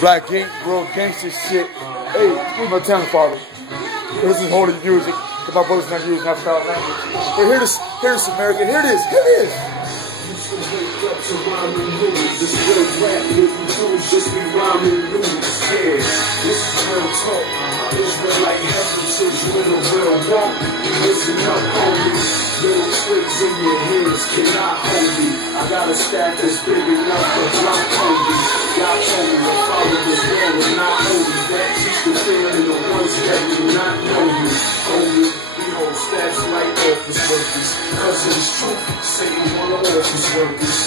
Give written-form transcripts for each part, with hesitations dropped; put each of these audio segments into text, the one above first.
Black ink, real gangster shit. Hey, excuse my tongue, father. This is holy music. Cause my brother's not using that style of language. But hear this, American. Hear this, hear this. To rhyming news, this real rap with you dudes, just be rhyming news. Yeah, this is real talk. It's real like heaven, since you in a real walk. Listen up, homie. Little tricks in your hands cannot hold me. I got a stack that's big enough to drop homie. God told me to follow this man is not holy. That teach the feeling the ones that do not know you. Homie, we hold stats like office workers. Cause it's truth, Satan wanna office workers.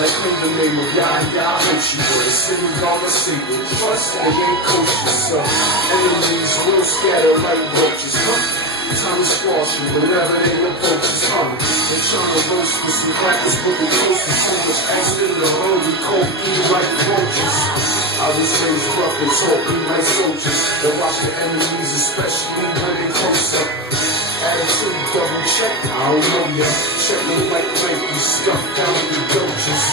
Like in the name of Yah, I hate you, but a city gonna see it. Trust that ain't kosher, so enemies will scatter like roaches, Time to squash you whenever they approach us, They tryna roast us and crackers with the toasters. So much accident, the hungry cold, eat like roaches. I was raised rough and taught me like soldiers. They watch the enemies, especially when they close up. Attitude double check, I don't know ya. Check them like Nike, stuffed down in the dojas.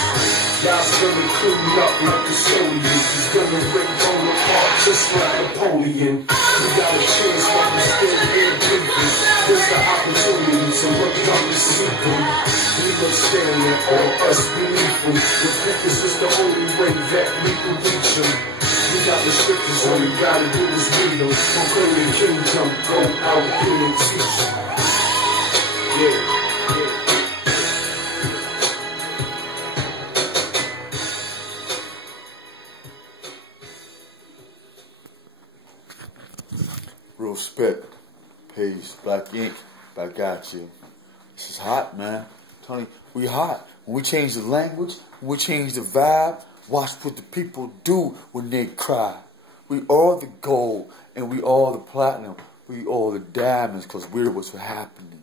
Y'all's gonna clean up like custodians. He's gonna break on apart just like Napoleon. We got a chance while we still here breathing. There's the opportunity to look up and see them. We look staring at all us beneath them. The focus is the only way that we can reach them. We got the scriptures, all you gotta do is read them. Proclaim the kingdom, go out here and teach them. Yeah. Real spit. Peace. Black ink. I got you. This is hot, man. Tony, we hot. When we change the language, when we change the vibe, watch what the people do when they cry. We are the gold, and we are the platinum. We are the diamonds, because we're what's happening.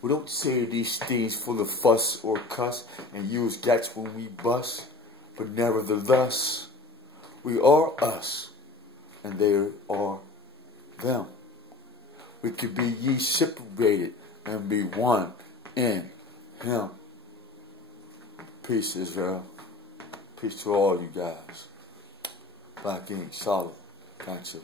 We don't say these things full of fuss or cuss and use gats when we bust. But nevertheless, we are us, and they are them. We could be ye separated and be one in Him. Peace, Israel. Peace to all you guys. Black ink, solid. Gotcha.